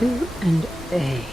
2 and A.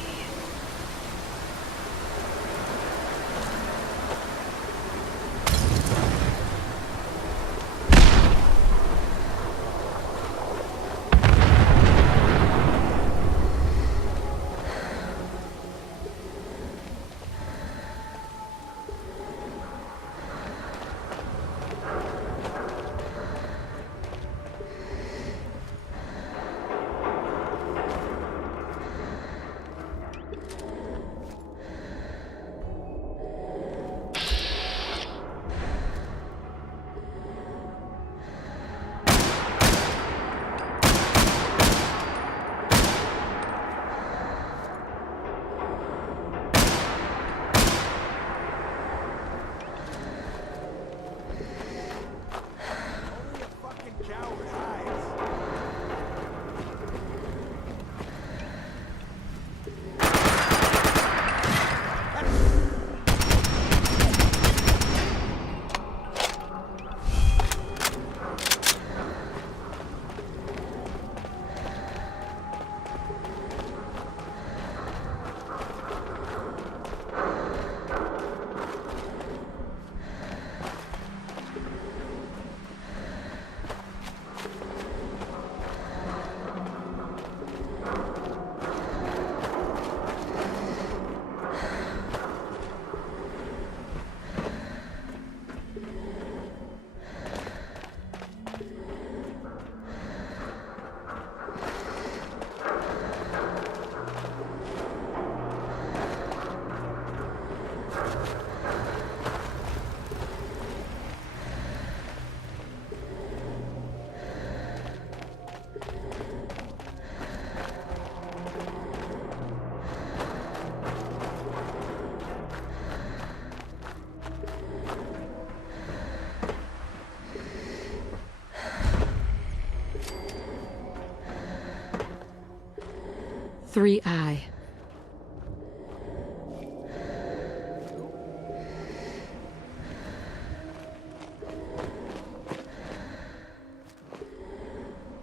Three I.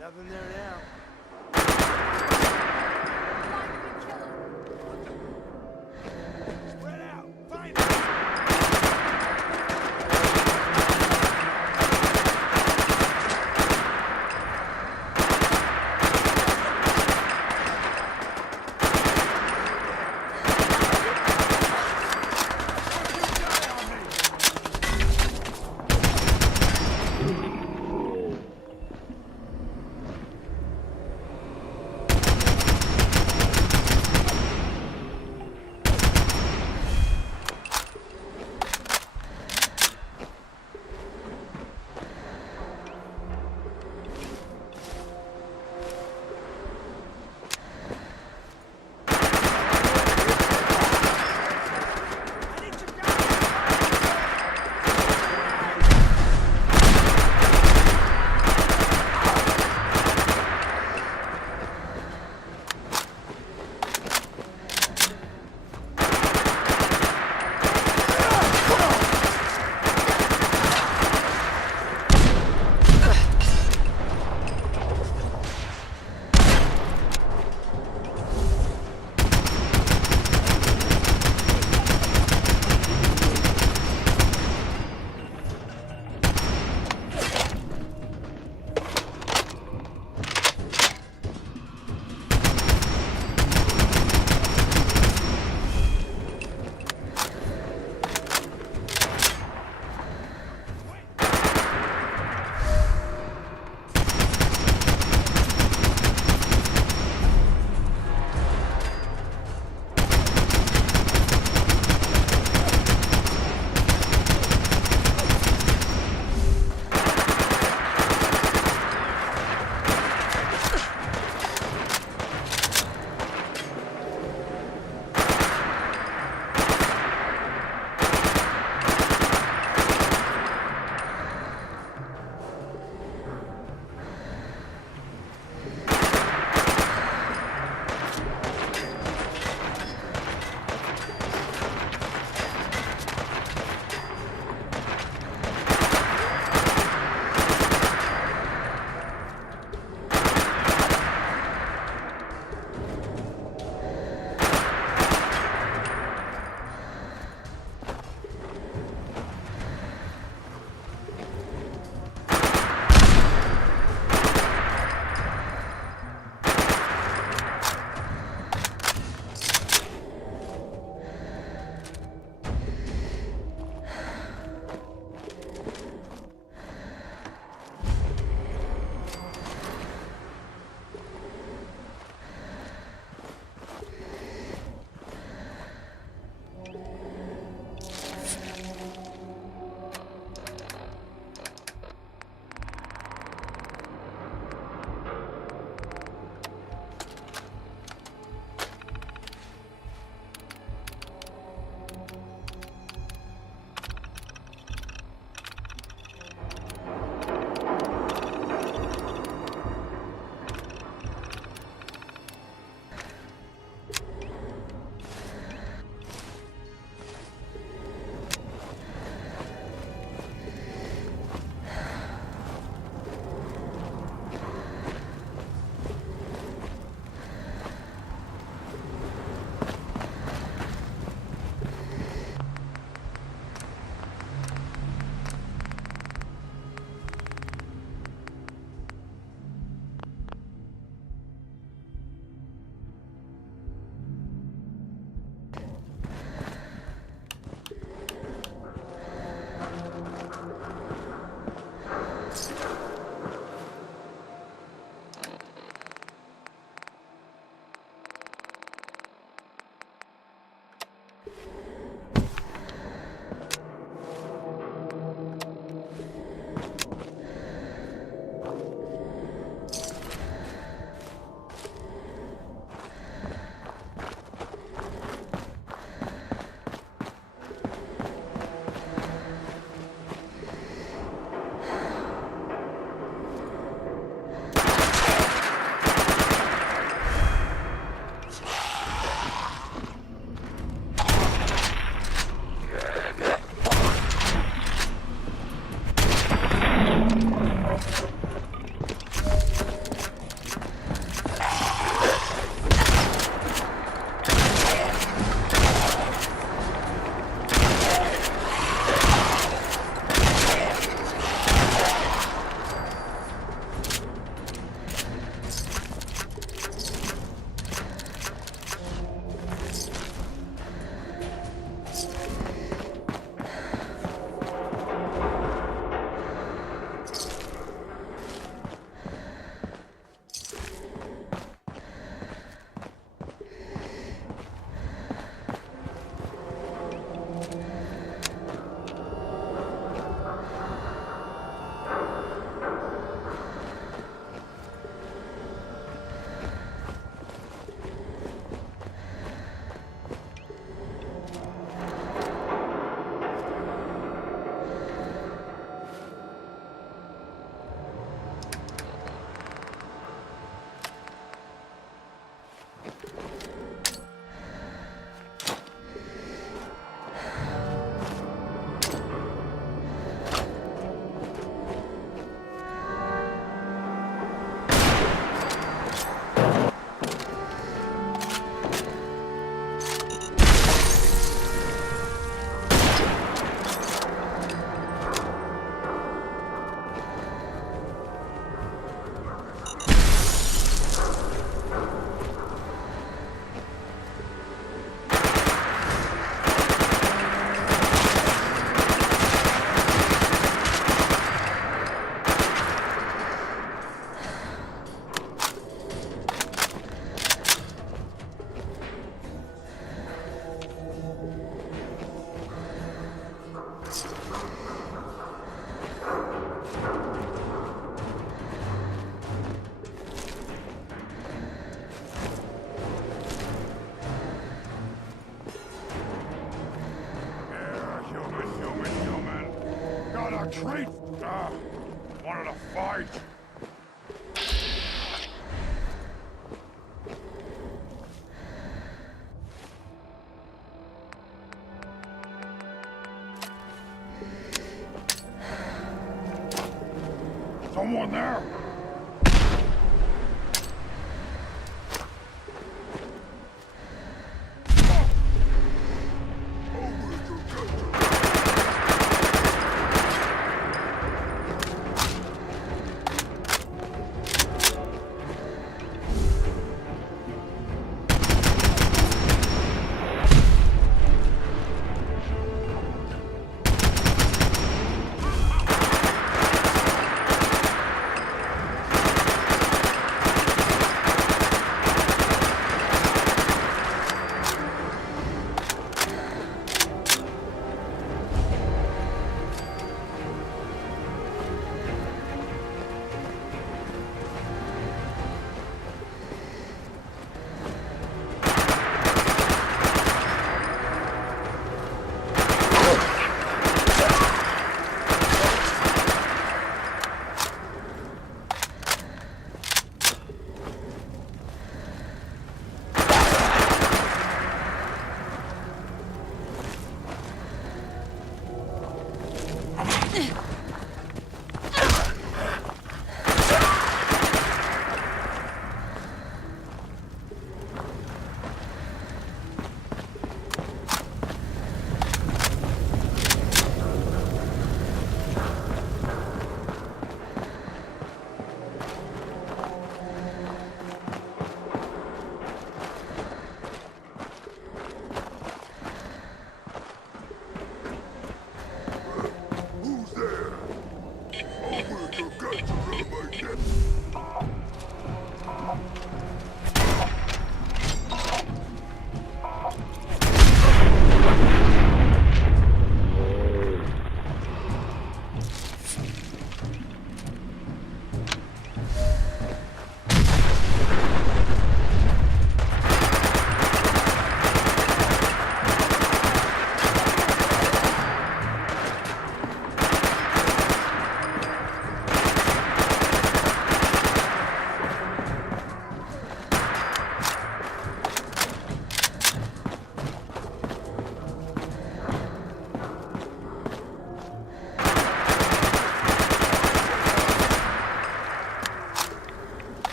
Nothing there now. Spread out. Find it. Retreat! Wanted to fight! Someone there?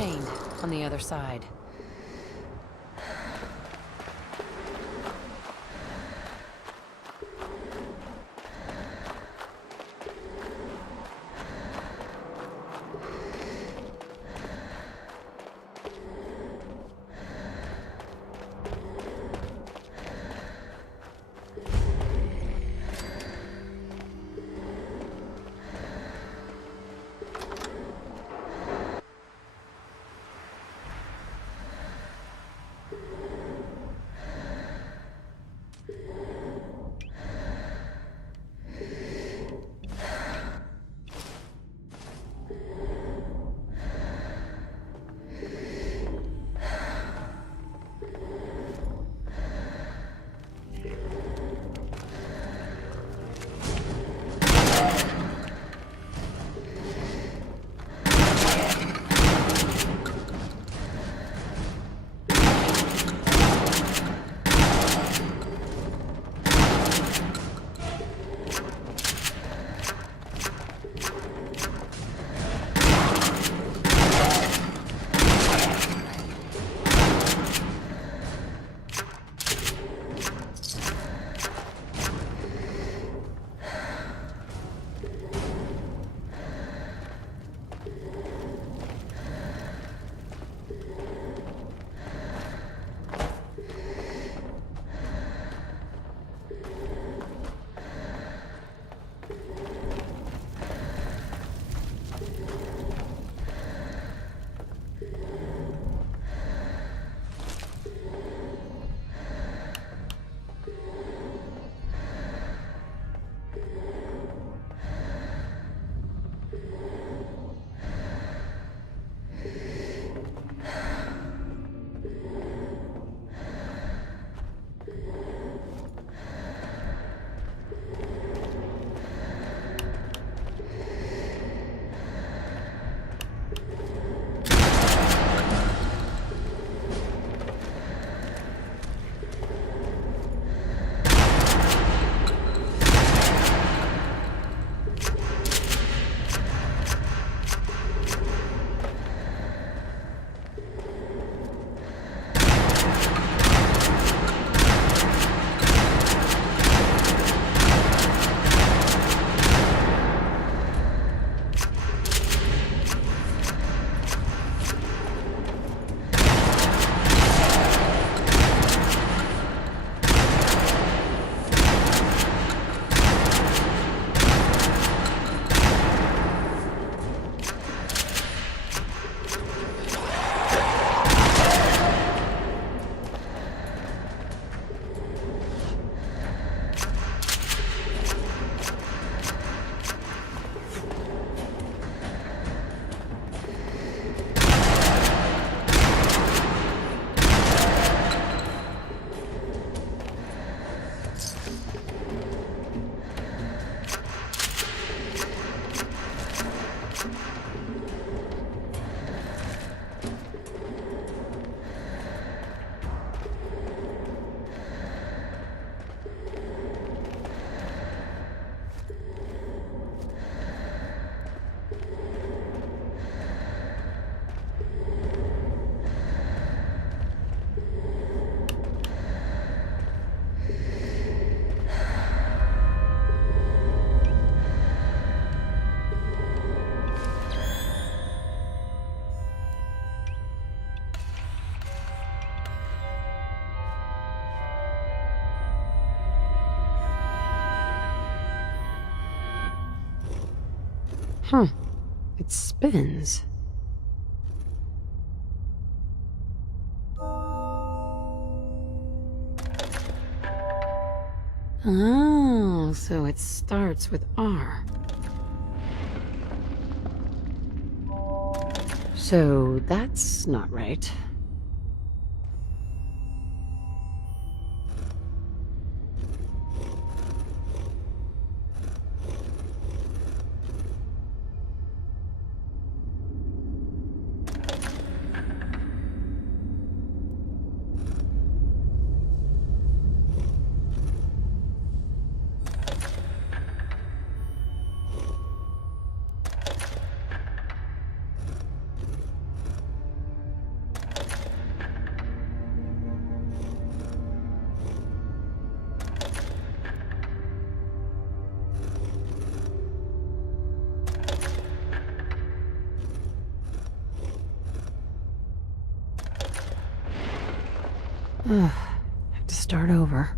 chained on the other side. Huh. It spins. Oh, so it starts with R. So that's not right. Have to start over.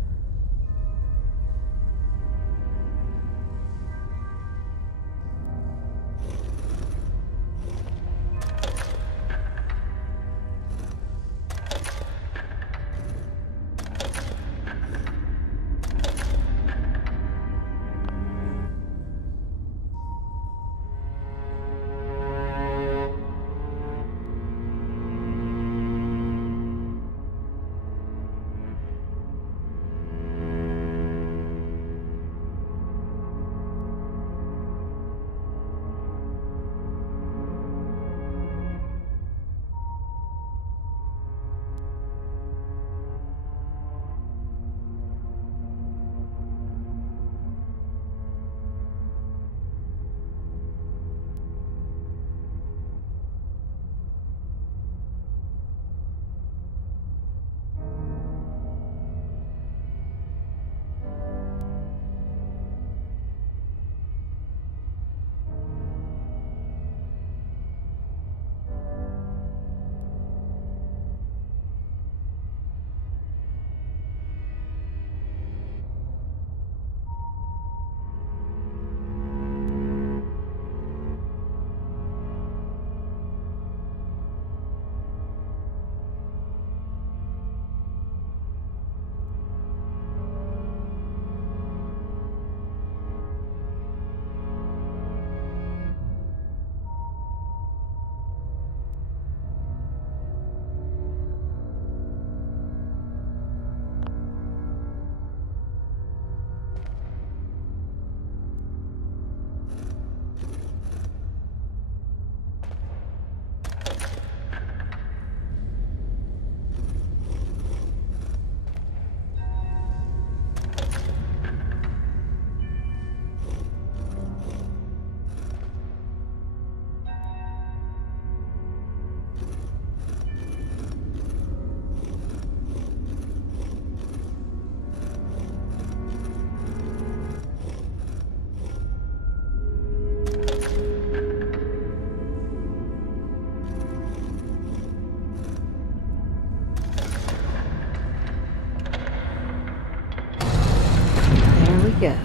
Go.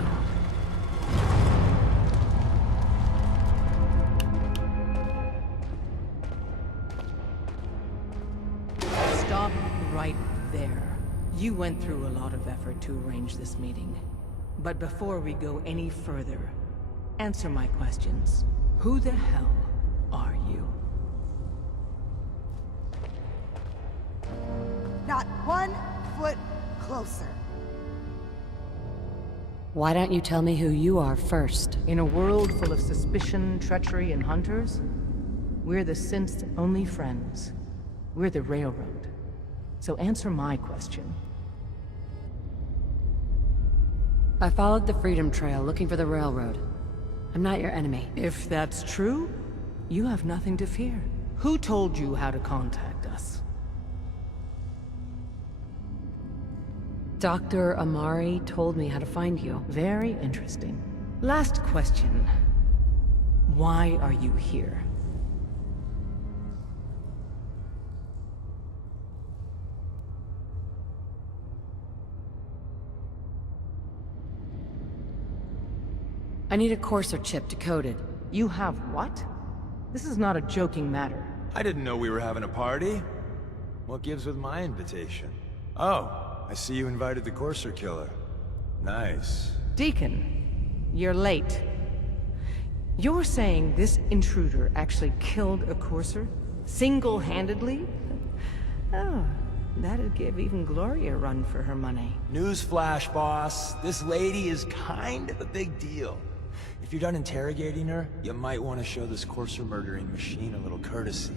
Stop right there. You went through a lot of effort to arrange this meeting. But before we go any further, answer my questions. Who the hell are you? Not 1 foot closer. Why don't you tell me who you are first? In a world full of suspicion, treachery, and hunters, we're the synth's only friends. We're the Railroad. So answer my question. I followed the Freedom Trail looking for the Railroad. I'm not your enemy. If that's true, you have nothing to fear. Who told you how to contact us? Dr. Amari told me how to find you. Very interesting. Last question. Why are you here? I need a Courser chip to code it. You have what? This is not a joking matter. I didn't know we were having a party. What gives with my invitation? Oh, I see you invited the Courser killer. Nice. Deacon, you're late. You're saying this intruder actually killed a Courser? Single-handedly? Oh, that'd give even Gloria a run for her money. Newsflash, boss. This lady is kind of a big deal. If you're done interrogating her, you might want to show this Courser murdering machine a little courtesy.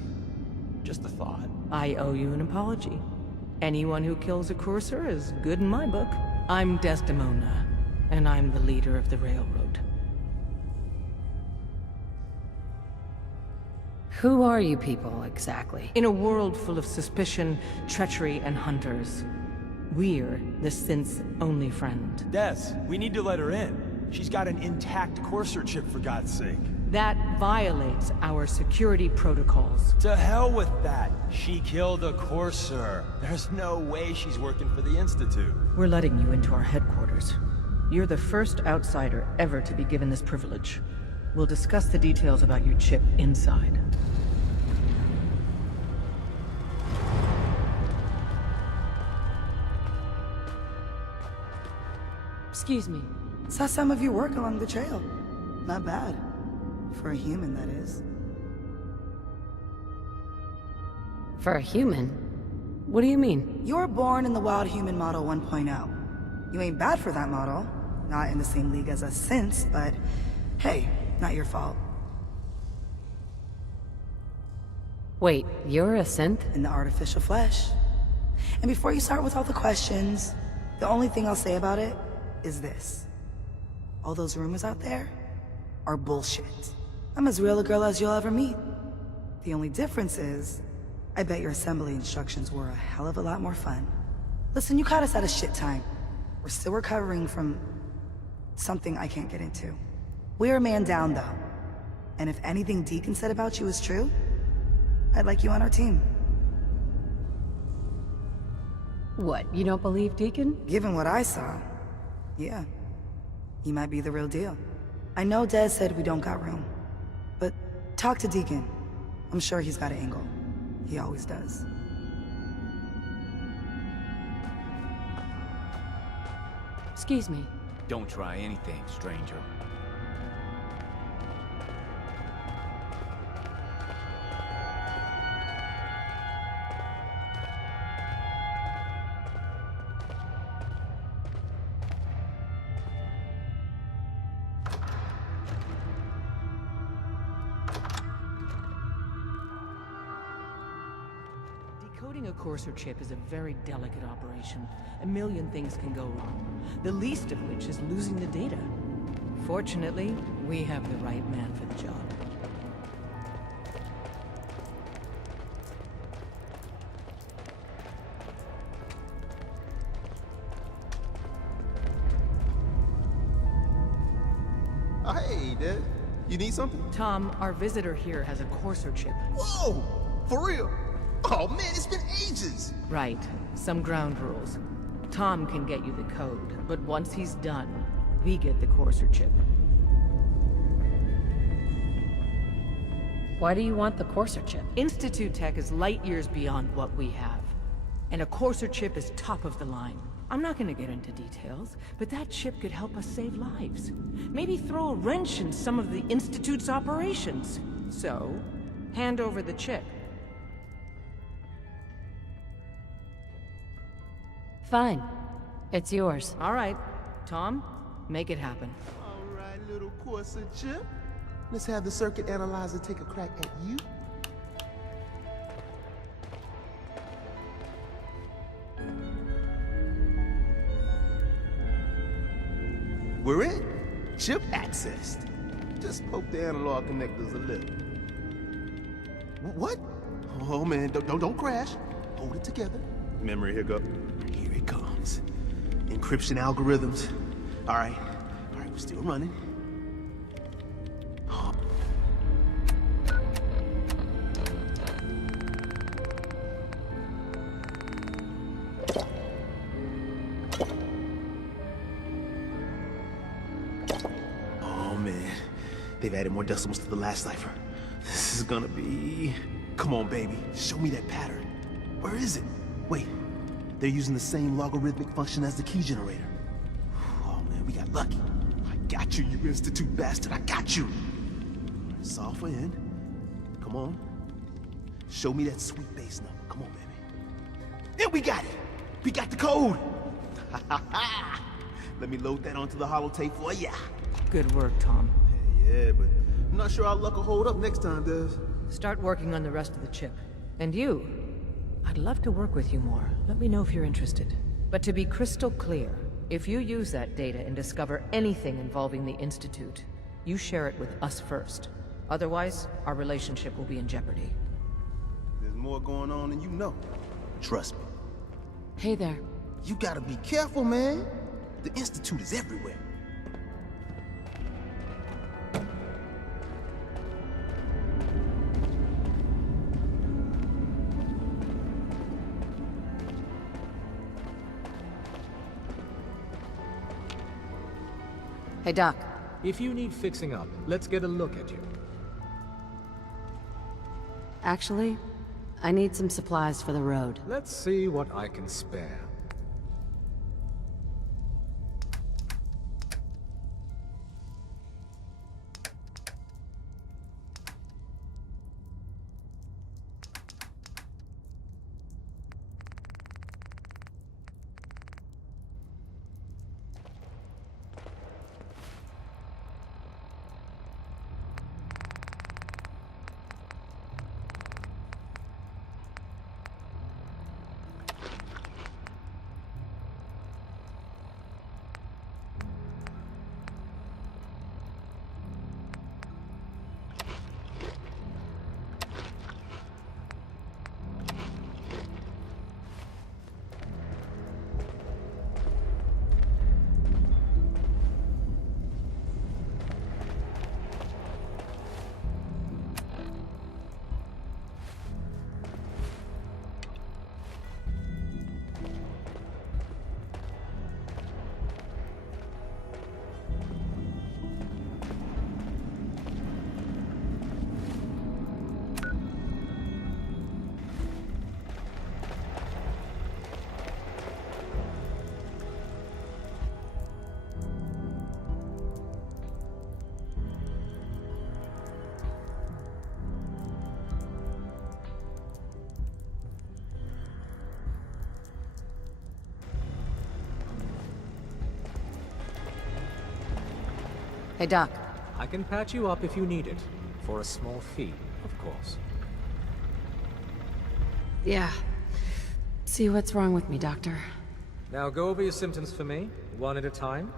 Just a thought. I owe you an apology. Anyone who kills a Courser is good in my book. I'm Desdemona, and I'm the leader of the Railroad. Who are you people, exactly? In a world full of suspicion, treachery, and hunters, we're the synth's only friend. Des, we need to let her in. She's got an intact Courser chip, for God's sake. That violates our security protocols. To hell with that. She killed a Courser. There's no way she's working for the Institute. We're letting you into our headquarters. You're the first outsider ever to be given this privilege. We'll discuss the details about your chip inside. Excuse me. Saw some of your work along the trail. Not bad. For a human, that is. For a human? What do you mean? You were born in the Wild Human Model 1.0. You ain't bad for that model. Not in the same league as us since, but hey, not your fault. Wait, you're a synth? In the artificial flesh. And before you start with all the questions, the only thing I'll say about it is this. All those rumors out there are bullshit. I'm as real a girl as you'll ever meet. The only difference is, I bet your assembly instructions were a hell of a lot more fun. Listen, you caught us at a shit time. We're still recovering from something I can't get into. We're a man down, though. And if anything Deacon said about you is true, I'd like you on our team. What, you don't believe Deacon? Given what I saw, yeah. He might be the real deal. I know Dez said we don't got room. But talk to Deacon. I'm sure he's got an angle. He always does. Excuse me. Don't try anything, stranger. Decoding a Courser chip is a very delicate operation. A million things can go wrong, the least of which is losing the data. Fortunately, we have the right man for the job. Oh, hey, Dad. You need something? Tom, our visitor here has a Courser chip. Whoa! For real? Oh, man, it's been ages! Right. Some ground rules. Tom can get you the code, but once he's done, we get the Courser chip. Why do you want the Courser chip? Institute tech is light years beyond what we have. And a Courser chip is top of the line. I'm not gonna get into details, but that chip could help us save lives. Maybe throw a wrench in some of the Institute's operations. So, hand over the chip. Fine. It's yours. All right. Tom, make it happen. All right, little Corsa chip. Let's have the circuit analyzer take a crack at you. We're in. Chip accessed. Just poke the analog connectors a little. What? Oh man, don't crash. Hold it together. Memory hiccup. Here it comes. Encryption algorithms. All right, we're still running. Oh man, they've added more decimals to the last cipher. This is gonna be... Come on, baby, show me that pattern. Where is it? Wait, they're using the same logarithmic function as the key generator. Oh man, we got lucky. I got you, you Institute bastard, I got you. Software in. Come on. Show me that sweet bass number. Come on, baby. Yeah, we got it. We got the code. Let me load that onto the holotape for ya. Good work, Tom. Yeah, but I'm not sure our luck will hold up next time, Des. Start working on the rest of the chip. And you, I'd love to work with you more. Let me know if you're interested. But to be crystal clear, if you use that data and discover anything involving the Institute, you share it with us first. Otherwise, our relationship will be in jeopardy. There's more going on than you know. Trust me. Hey there. You gotta be careful, man. The Institute is everywhere. Hey, Doc. If you need fixing up, let's get a look at you. Actually, I need some supplies for the road. Let's see what I can spare. Hey, Doc. I can patch you up if you need it. For a small fee, of course. Yeah. See what's wrong with me, Doctor. Now go over your symptoms for me, one at a time.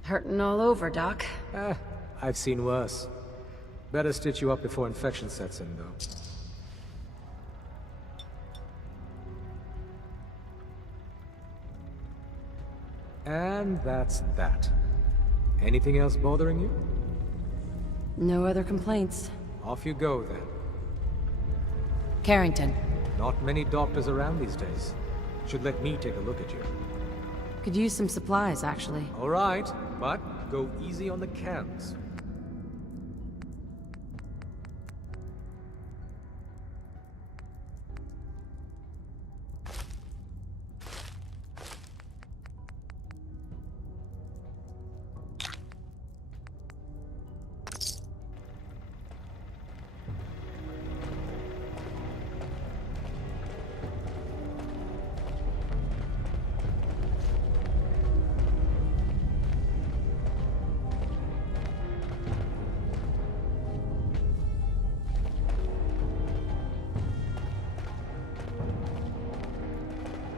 Hurting all over, Doc. I've seen worse. Better stitch you up before infection sets in, though. And that's that. Anything else bothering you? No other complaints. Off you go, then. Carrington. Not many doctors around these days. Should let me take a look at you. Could use some supplies, actually. All right, but go easy on the cans.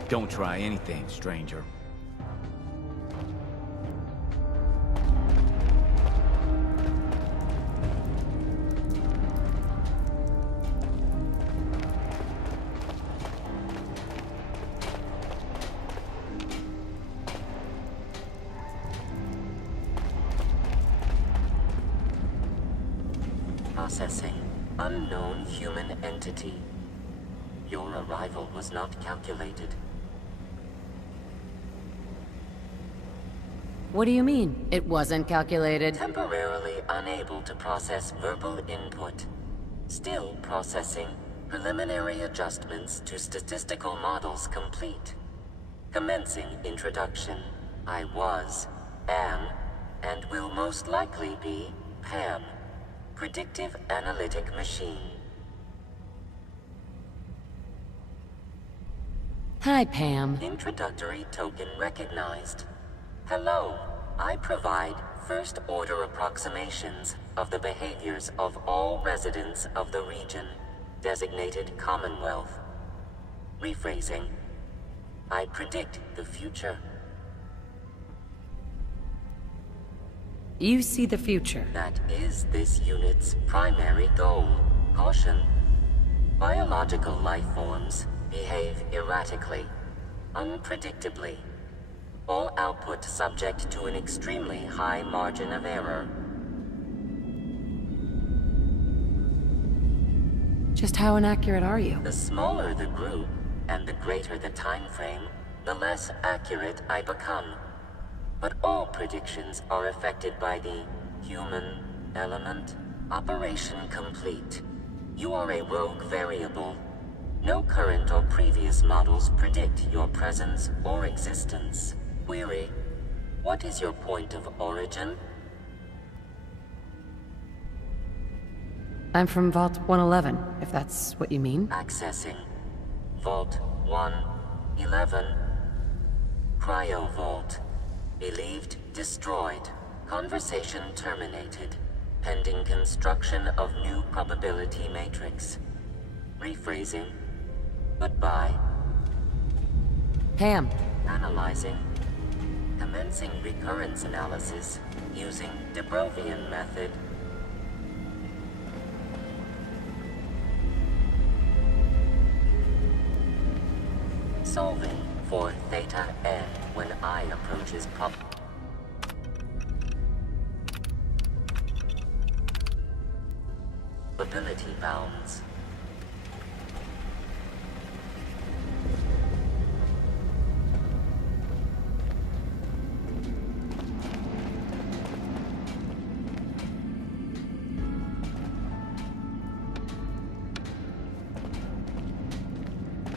Don't try anything, stranger. Processing. Unknown human entity. Your arrival was not calculated. What do you mean, it wasn't calculated? Temporarily unable to process verbal input. Still processing. Preliminary adjustments to statistical models complete. Commencing introduction. I was, am, and will most likely be Pam. Predictive analytic machine. Hi, Pam. Introductory token recognized. Hello. I provide first-order approximations of the behaviors of all residents of the region, designated Commonwealth. Rephrasing. I predict the future. You see the future. That is this unit's primary goal. Caution. Biological life forms behave erratically, unpredictably. All output subject to an extremely high margin of error. Just how inaccurate are you? The smaller the group, and the greater the time frame, the less accurate I become. But all predictions are affected by the human element. Operation complete. You are a rogue variable. No current or previous models predict your presence or existence. Query: what is your point of origin? I'm from Vault 111, if that's what you mean. Accessing. Vault 111. Cryo Vault. Believed destroyed. Conversation terminated. Pending construction of new probability matrix. Rephrasing. Goodbye. Ham. Analyzing. Commencing recurrence analysis using de Brovian method. Solving for theta n when I approaches probability bounds.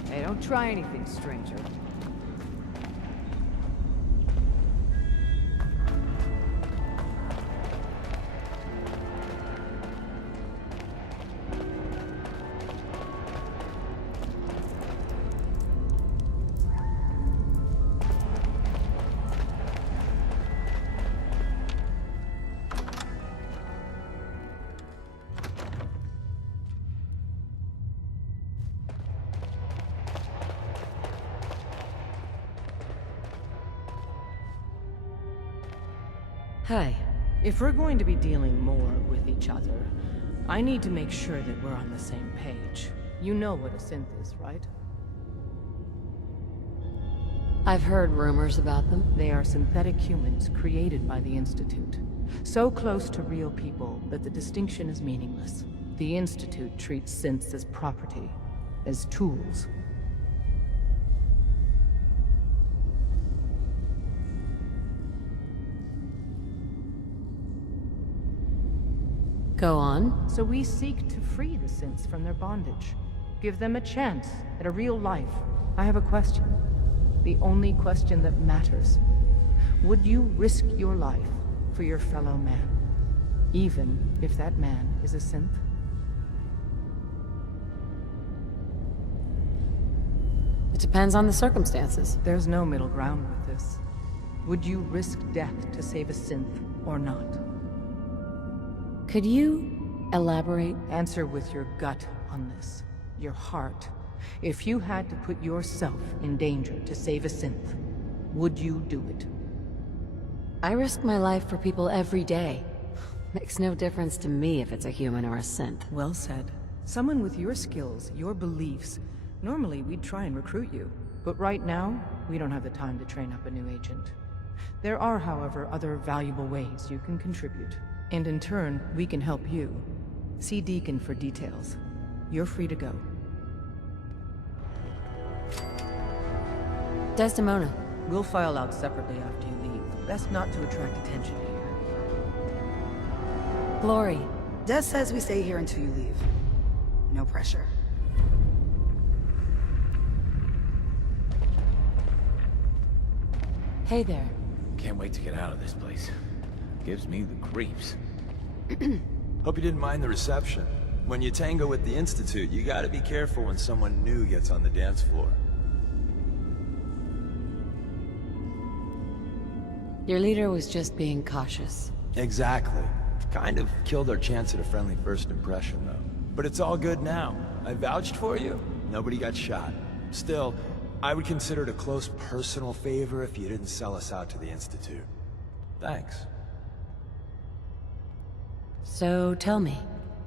Hey, don't try anything, stranger. Hi. If we're going to be dealing more with each other, I need to make sure that we're on the same page. You know what a synth is, right? I've heard rumors about them. They are synthetic humans created by the Institute. So close to real people that the distinction is meaningless. The Institute treats synths as property, as tools. Go on. So we seek to free the synths from their bondage. Give them a chance at a real life. I have a question. The only question that matters. Would you risk your life for your fellow man? Even if that man is a synth? It depends on the circumstances. There's no middle ground with this. Would you risk death to save a synth or not? Could you elaborate? Answer with your gut on this. Your heart. If you had to put yourself in danger to save a synth, would you do it? I risk my life for people every day. Makes no difference to me if it's a human or a synth. Well said. Someone with your skills, your beliefs. Normally, we'd try and recruit you. But right now, we don't have the time to train up a new agent. There are, however, other valuable ways you can contribute. And in turn, we can help you. See Deacon for details. You're free to go. Desdemona. We'll file out separately after you leave. Best not to attract attention here. Glory. Des says we stay here until you leave. No pressure. Hey there. Can't wait to get out of this place. Gives me the creeps. Hope you didn't mind the reception. When you tango with the Institute, you gotta be careful when someone new gets on the dance floor. Your leader was just being cautious. Exactly. Kind of killed our chance at a friendly first impression, though. But it's all good now. I vouched for you. Nobody got shot. Still, I would consider it a close personal favor if you didn't sell us out to the Institute. Thanks. So tell me,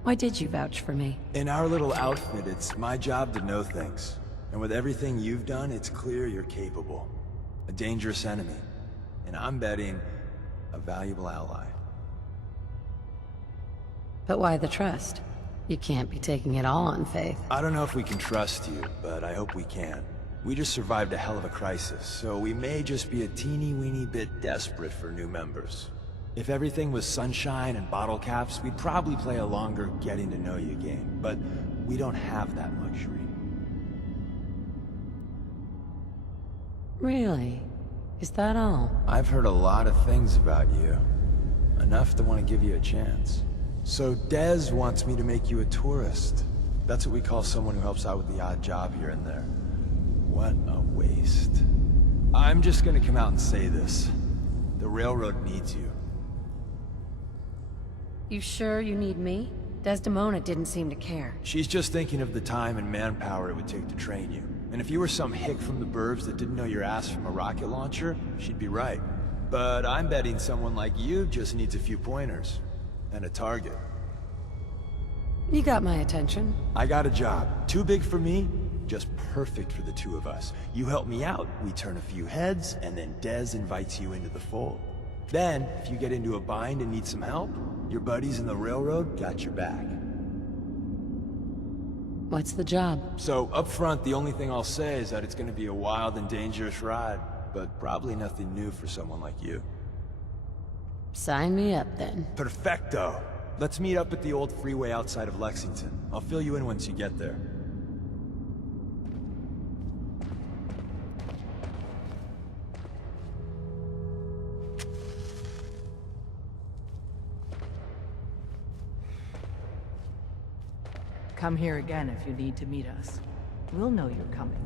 why did you vouch for me? In our little outfit, it's my job to know things. And with everything you've done, it's clear you're capable. A dangerous enemy. And I'm betting, a valuable ally. But why the trust? You can't be taking it all on faith. I don't know if we can trust you, but I hope we can. We just survived a hell of a crisis, so we may just be a teeny-weeny bit desperate for new members. If everything was sunshine and bottle caps, we'd probably play a longer getting-to-know-you game, but we don't have that luxury. Really? Is that all? I've heard a lot of things about you. Enough to want to give you a chance. So Dez wants me to make you a tourist. That's what we call someone who helps out with the odd job here and there. What a waste. I'm just gonna come out and say this. The railroad needs you. You sure you need me? Desdemona didn't seem to care. She's just thinking of the time and manpower it would take to train you. And if you were some hick from the burbs that didn't know your ass from a rocket launcher, she'd be right. But I'm betting someone like you just needs a few pointers. And a target. You got my attention. I got a job. Too big for me, just perfect for the two of us. You help me out, we turn a few heads, and then Dez invites you into the fold. Then, if you get into a bind and need some help, your buddies in the railroad got your back. What's the job? So, up front, the only thing I'll say is that it's gonna be a wild and dangerous ride, but probably nothing new for someone like you. Sign me up, then. Perfecto! Let's meet up at the old freeway outside of Lexington. I'll fill you in once you get there. Come here again if you need to meet us. We'll know you're coming.